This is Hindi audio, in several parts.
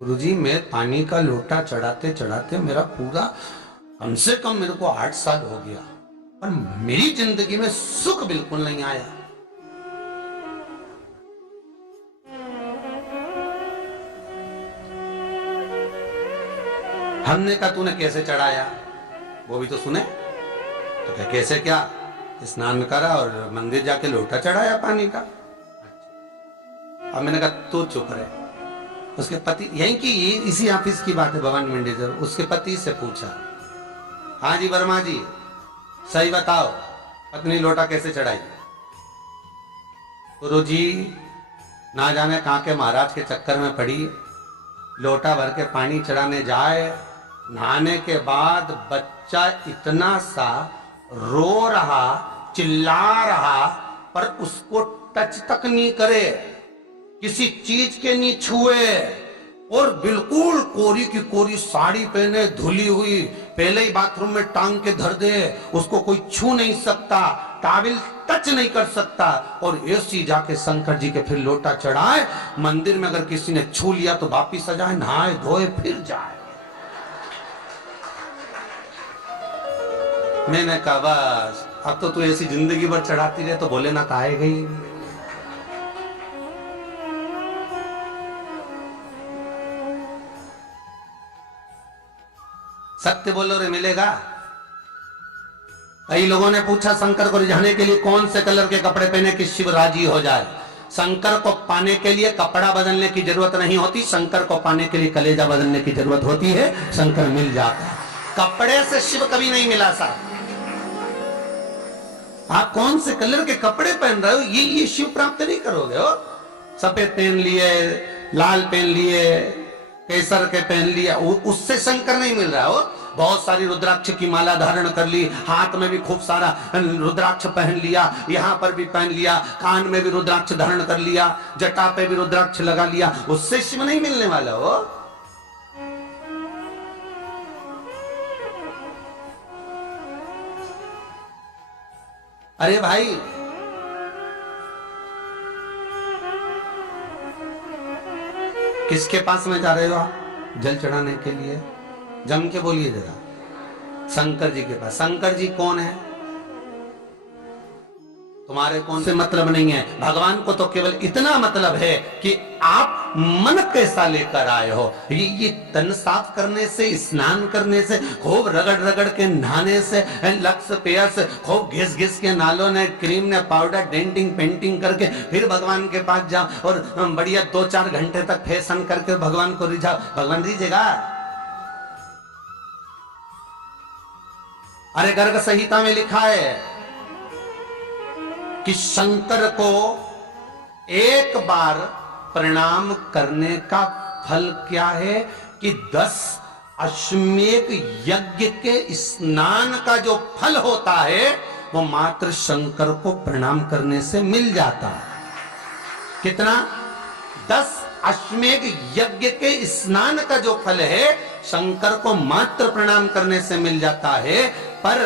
गुरुजी, मैं पानी का लोटा चढ़ाते चढ़ाते मेरा पूरा कम से कम मेरे को 8 साल हो गया, पर मेरी जिंदगी में सुख बिल्कुल नहीं आया। हमने कहा तूने कैसे चढ़ाया, वो भी तो सुने। तो क्या कैसे, क्या स्नान करा और मंदिर जाके लोटा चढ़ाया पानी का। अब मैंने कहा तू चुप रहे। उसके पति, यही की इसी ऑफिस की बात है, भवन मंडी से, उसके पति से पूछा, हाँ जी वर्मा जी सही बताओ, पत्नी लोटा कैसे चढ़ाई। गुरु जी ना जाने कहां के महाराज के चक्कर में पड़ी, लोटा भर के पानी चढ़ाने जाए, नहाने के बाद बच्चा इतना सा रो रहा, चिल्ला रहा, पर उसको टच तक नहीं करे, किसी चीज के नहीं छुए, और बिल्कुल कोरी की कोरी साड़ी पहने, धुली हुई, पहले ही बाथरूम में टांग के धर दे, उसको कोई छू नहीं सकता, टाविल टच नहीं कर सकता, और ऐसी जाके शंकर जी के फिर लोटा चढ़ाए। मंदिर में अगर किसी ने छू लिया तो वापिस आ जाए, नहाए धोए फिर जाए। मैंने कहा बस अब तो तू ऐसी जिंदगी भर चढ़ाती रहे तो भोलेनाथ आएगा ही। सत्य बोलो रे मिलेगा। कई लोगों ने पूछा शंकर को रिझाने के लिए कौन से कलर के कपड़े पहने कि शिव राजी हो जाए। शंकर को पाने के लिए कपड़ा बदलने की जरूरत नहीं होती, शंकर को पाने के लिए कलेजा बदलने की जरूरत होती है, शंकर मिल जाता है। कपड़े से शिव कभी नहीं मिला साहब। आप कौन से कलर के कपड़े पहन रहे हो, ये शिव प्राप्त नहीं करोगे हो। सफेद पहन लिए, लाल पहन लिए, केसर के पहन लिया, उससे शंकर नहीं मिल रहा हो। बहुत सारी रुद्राक्ष की माला धारण कर ली, हाथ में भी खूब सारा रुद्राक्ष पहन लिया, यहाँ पर भी पहन लिया, कान में भी रुद्राक्ष धारण कर लिया, जटा पे भी रुद्राक्ष लगा लिया, उससे शिव नहीं मिलने वाला हो। अरे भाई किसके पास में जा रहे हो आप जल चढ़ाने के लिए? जम के बोलिए जरा। शंकर जी के पास। शंकर जी कौन है? तुम्हारे कौन से मतलब नहीं है। भगवान को तो केवल इतना मतलब है कि आप मन कैसा लेकर आए हो। ये तन साफ करने से, स्नान करने से, खूब रगड़ रगड़ के नहाने से, लक्स पेयर से, खूब घिस घिस के नालों ने, क्रीम ने, पाउडर, डेंटिंग पेंटिंग करके फिर भगवान के पास जाओ और बढ़िया 2-4 घंटे तक फैशन करके भगवान को रिझाओ, भगवान रिझेगा? अरे गर्ग संहिता में लिखा है कि शंकर को एक बार प्रणाम करने का फल क्या है कि 10 अश्वमेध यज्ञ के स्नान का जो फल होता है वो मात्र शंकर को प्रणाम करने से मिल जाता है। कितना? 10 अश्वमेध यज्ञ के स्नान का जो फल है शंकर को मात्र प्रणाम करने से मिल जाता है। पर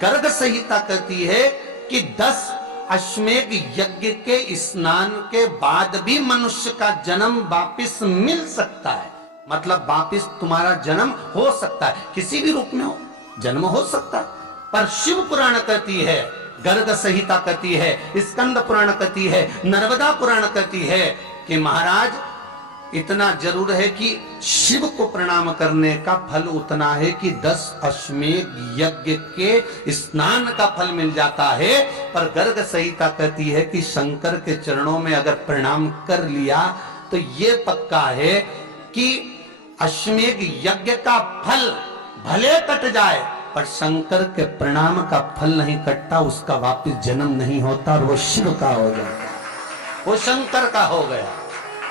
गर्ग संहिता कहती है कि 10 अश्वमेध यज्ञ के स्नान के बाद भी मनुष्य का जन्म वापिस मिल सकता है। मतलब वापिस तुम्हारा जन्म हो सकता है, किसी भी रूप में हो, जन्म हो सकता है। पर शिव पुराण कहती है, गर्ग संहिता कहती है, स्कंद पुराण कहती है, नर्मदा पुराण कहती है कि महाराज इतना जरूर है कि शिव को प्रणाम करने का फल उतना है कि 10 अश्वमेध यज्ञ के स्नान का फल मिल जाता है। पर गर्ग संहिता कहती है कि शंकर के चरणों में अगर प्रणाम कर लिया तो ये पक्का है कि अश्वमेध यज्ञ का फल भले कट जाए पर शंकर के प्रणाम का फल नहीं कटता, उसका वापिस जन्म नहीं होता और वो शिव का हो जाता, वो शंकर का हो गया,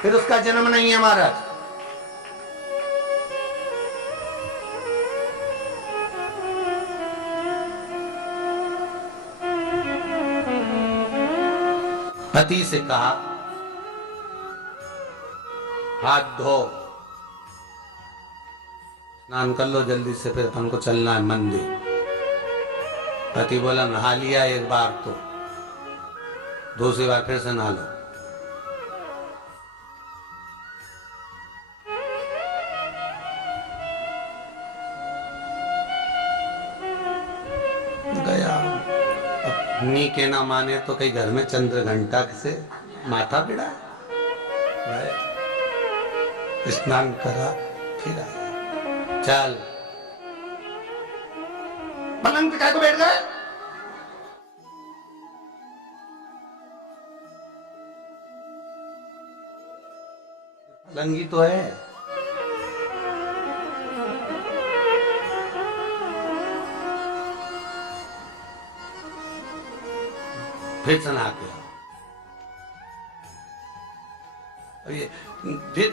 फिर उसका जन्म नहीं है महाराज। पति से कहा हाथ धो, स्नान कर लो जल्दी से, फिर अपन को चलना है मंदिर। पति बोला नहा लिया एक बार तो दूसरी बार फिर से नहा लो। नी के ना माने तो कई घर में चंद्र घंटा से माथा भिड़ा है। स्नान करा फिर आया। चल पलंग पे काय को बैठ गए? पलंग ही तो है। फिर सना के ये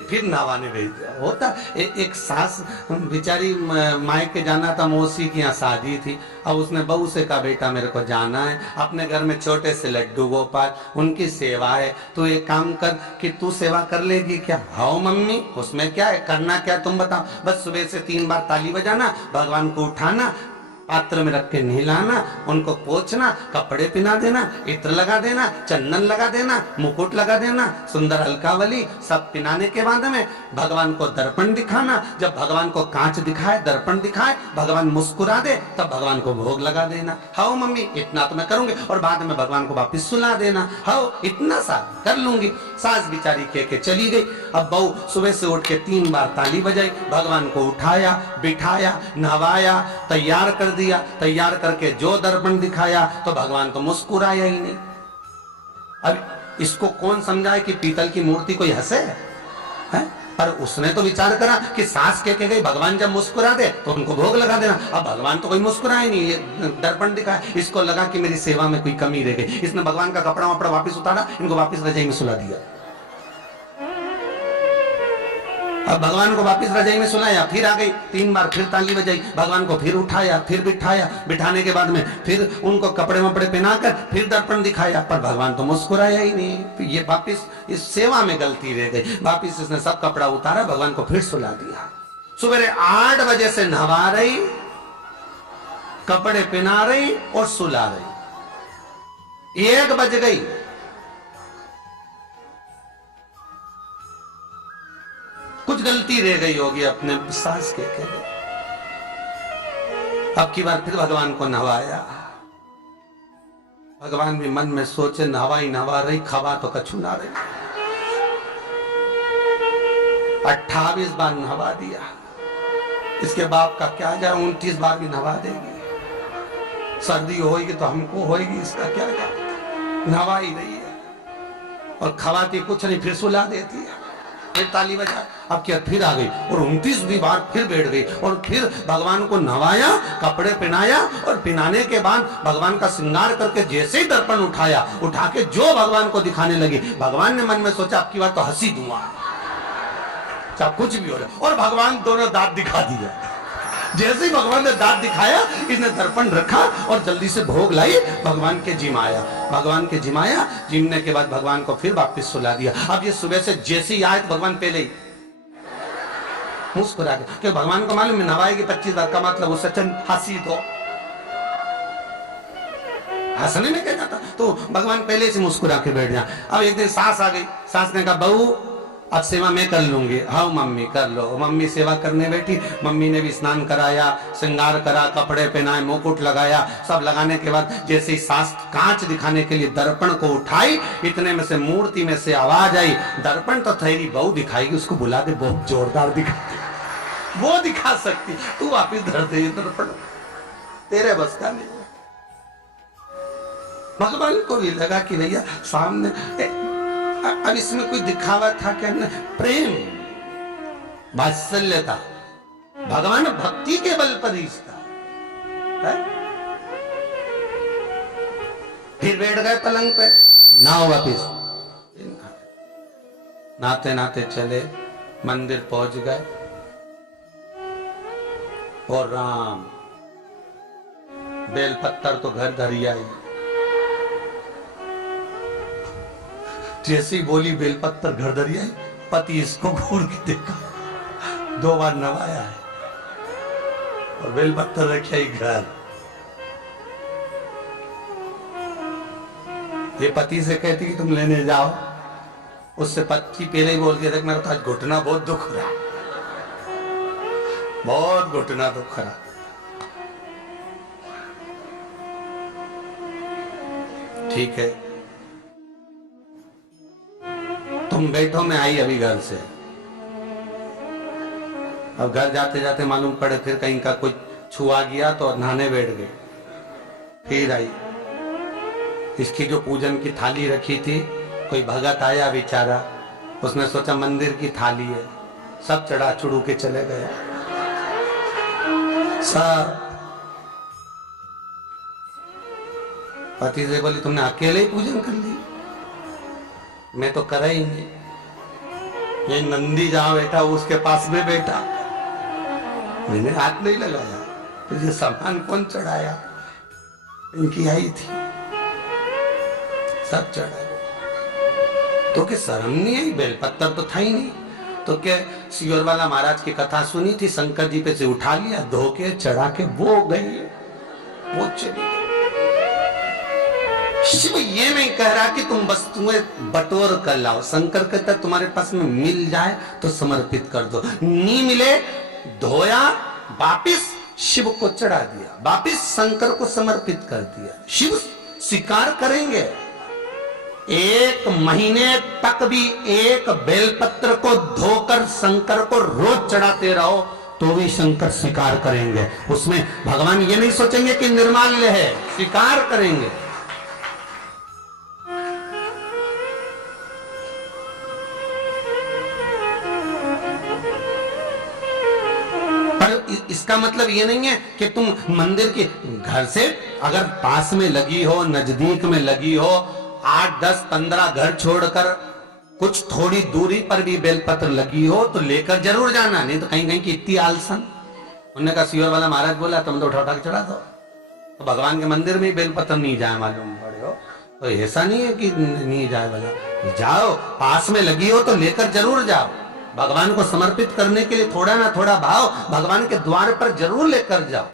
फिर नहाने भेज दिया। होता एक सास बेचारी मायके जाना था, मौसी की यहाँ शादी थी। अब उसने बहू से कहा बेटा मेरे को जाना है, अपने घर में छोटे से लड्डू गोपाल उनकी सेवा है, तो एक काम कर कि तू सेवा कर लेगी क्या? हाँ मम्मी, उसमें क्या है, करना क्या तुम बताओ। बस सुबह से 3 बार ताली बजाना, भगवान को उठाना, पात्र में रख के नहलाना, उनको पोंछना, कपड़े पहना देना, इत्र लगा देना, चंदन लगा देना, मुकुट लगा देना, सुंदर अलकावली सब पहनाने के बाद में भगवान को दर्पण दिखाना। जब भगवान को कांच दिखाए, दर्पण दिखाए, भगवान मुस्कुरा दे, तब भगवान को भोग लगा देना। हाँ मम्मी इतना तो मैं करूंगी, और बाद में भगवान को वापिस सुला देना। हाँ इतना सा कर लूंगी। सास बिचारी के चली गई। अब बहू सुबह से उठ के 3 बार ताली बजाई, भगवान को उठाया, बिठाया, नहवाया, तैयार कर दिया। तैयार करके जो दर्पण दिखाया तो भगवान तो मुस्कुराया ही नहीं। अब इसको कौन समझाए कि पीतल की मूर्ति कोई हंसे है? पर उसने तो विचार करा कि सास के गई भगवान जब मुस्कुरा दे तो उनको भोग लगा देना। अब भगवान तो कोई मुस्कुराए नहीं, ये दर्पण दिखाया। इसको लगा कि मेरी सेवा में कोई कमी रह गई। इसने भगवान का कपड़ा वपड़ा वापिस उतारा, इनको वापिस रजाई में सुला दिया। अब भगवान को वापिस रजाई में सुलाया, फिर आ गई, 3 बार फिर ताली बजाई, भगवान को फिर उठाया, फिर बिठाया, बिठाने के बाद में फिर उनको कपड़े वपड़े पहनाकर फिर दर्पण दिखाया, पर भगवान तो मुस्कुराया ही नहीं। फिर ये वापिस इस सेवा में गलती रह गई। वापिस इसने सब कपड़ा उतारा, भगवान को फिर सुला दिया। सुबह 8 बजे से नहवा रही, कपड़े पहना रही और सुला रही। 1 बज गई। कुछ गलती रह गई होगी अपने सास के लिए। अब की बार फिर भगवान को नहवाया। भगवान भी मन में सोचे नहवाई नहवा रही, खवा तो कछु ना रही। 28 बार नहवा दिया। इसके बाप का क्या जाए, 29 बार भी नहवा देगी। सर्दी होगी तो हमको होगी, इसका क्या जाए। नहवा ही रही है और खवाती कुछ नहीं, फिर सुला देती है, फिर ताली बजा। अब क्या फिर आ गई और 29वीं बार फिर बैठ गई और फिर भगवान को नहवाया, कपड़े पहनाया, और पहनाने के बाद भगवान का श्रृंगार करके जैसे ही दर्पण उठाया, उठा के जो भगवान को दिखाने लगी, भगवान ने मन में सोचा अब की बार तो हंसी दूंगा, चाहे कुछ भी हो रहा। और भगवान दोनों दांत दिखा दिया। जैसे ही भगवान ने दांत दिखाया, इसने दर्पण रखा और जल्दी से भोग लाई, भगवान के जिमाया। भगवान के जिमाया, जिमने के बाद भगवान को फिर वापस सुला दिया। अब ये सुबह से जैसे ही आए तो भगवान पहले ही मुस्कुरा के, क्योंकि भगवान को मालूम है नवाएगी 25 बार का मतलब उससे हंसी तो हंसने में क्या जाता, तो भगवान पहले से मुस्कुरा के बैठ जाए। अब एक दिन सास आ गई। सास ने कहा बहू अब सेवा मैं कर लूंगी। हाँ मम्मी कर लो। मम्मी सेवा करने बैठी। मम्मी ने भी स्नान कराया, श्रृंगार करा, कपड़े पहनाए, मुकुट लगाया। सब लगाने के बाद जैसे ही सास कांच दिखाने के लिए दर्पण को उठाई, इतने में से मूर्ति में से आवाज आई, दर्पण तो तेरी बहू दिखाएगी, उसको बुला दे, बहुत जोरदार दिखाती, वो दिखा सकती, तू वापिस धर दे दर्पण, तेरे बस का नहीं। भगवान को भी लगा कि भैया सामने अब इसमें कोई दिखावा था क्या? प्रेम वात्सल्य था। भगवान भक्ति के बल पर ही था। फिर बैठ गए पलंग पे, नाव वापिस नाते नाते चले, मंदिर पहुंच गए और राम बेलपत्तर तो घर धरी आई। जैसी बोली बेलपत्तर घर धरी आई, पति इसको घूर के देखा, 2 बार नवाया है और बेलपत्तर रखा ही घर। ये पति से कहती कि तुम लेने जाओ, उससे पति पहले ही बोल के देख मेरा तो आज घुटना बहुत दुख रहा, बहुत घुटना दुख रहा। ठीक है, तुम बैठो, मैं आई अभी घर से। अब घर जाते जाते मालूम पड़े फिर कहीं का कुछ छुआ गया तो नहाने बैठ गए। फिर आई, इसकी जो पूजन की थाली रखी थी, कोई भगत आया बेचारा, उसने सोचा मंदिर की थाली है, सब चढ़ा चुड़ू के चले गए सब। पति से बोली तुमने अकेले ही पूजन कर ली, मैं तो करा ही नहीं। ये नंदी जहां बैठा उसके पास में बैठा, मैंने हाथ नहीं लगाया। तो ये सामान कौन चढ़ाया? इनकी आई थी, सब चढ़ा। तो क्या शर्म नहीं आई? बेलपत्तर तो था ही नहीं। तो क्या सियोर वाला महाराज की कथा सुनी थी, शंकर जी पे से उठा लिया, धो के चढ़ा के वो गई, वो चली गई। शिव ये नहीं कह रहा कि तुम वस्तुएं बटोर कर लाओ। शंकर कहता तुम्हारे पास में मिल जाए तो समर्पित कर दो, नहीं मिले धोया, वापिस शिव को चढ़ा दिया, वापिस शंकर को समर्पित कर दिया। शिव स्वीकार करेंगे। एक महीने तक भी एक बेलपत्र को धोकर शंकर को रोज चढ़ाते रहो तो भी शंकर स्वीकार करेंगे। उसमें भगवान ये नहीं सोचेंगे कि निर्माल्य है, स्वीकार करेंगे। इसका मतलब ये नहीं है कि तुम मंदिर के घर से अगर पास में लगी हो, नजदीक में लगी हो, 8, 10, 15 घर छोड़कर कुछ थोड़ी दूरी पर भी बेलपत्र लगी हो तो लेकर जरूर जाना, नहीं तो कहीं कहीं की इतनी आलसन। उन्होंने कहा सियोर वाला महाराज बोला तुम तो उठा उठा के चढ़ा दो, तो भगवान के मंदिर में बेलपत्र नहीं जाए मालूम पड़े हो। तो ऐसा नहीं है कि नहीं जाए वाला, जाओ, पास में लगी हो तो लेकर जरूर जाओ। भगवान को समर्पित करने के लिए थोड़ा ना थोड़ा भाव भगवान के द्वार पर जरूर लेकर जाओ।